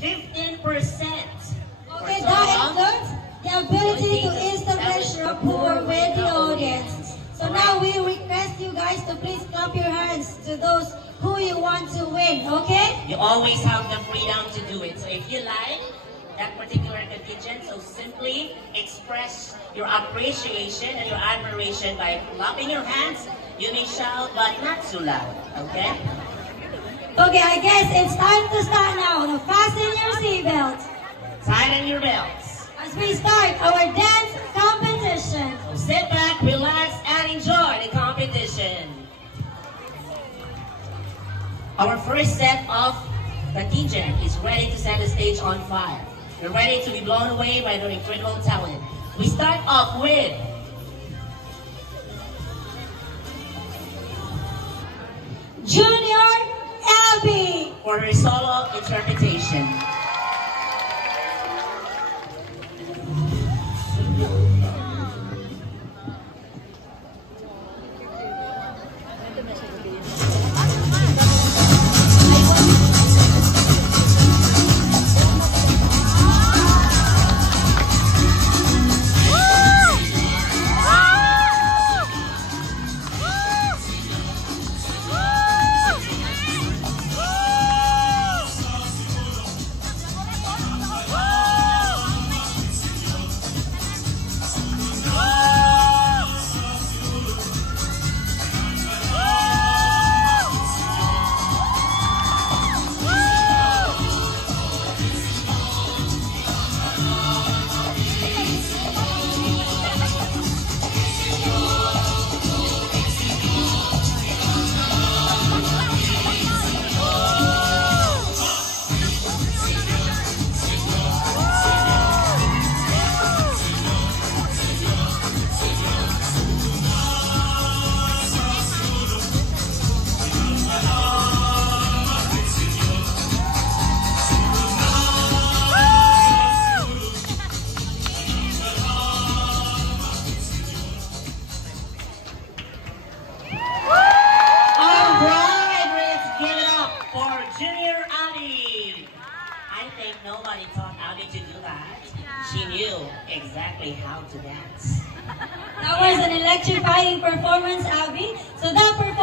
15%. Okay, that includes the ability to establish rapport with the audience. So now we request you guys to please clap your hands to those who you want to win, okay? You always have the freedom to do it. So if you like that particular contingent, so simply express your appreciation and your admiration by clapping your hands. You may shout, but not too loud, okay? Okay, I guess it's time to start now. Now fasten your seatbelts Tighten your belts. as we start our dance competition. So sit back, relax, and enjoy the competition. Our first set of contingent is ready to set the stage on fire. We're ready to be blown away by their incredible talent. We start off with Junior Abby. for her solo interpretation. Nobody taught Abby to do that. She knew exactly how to dance. That was an electrifying performance, Abby. So that performance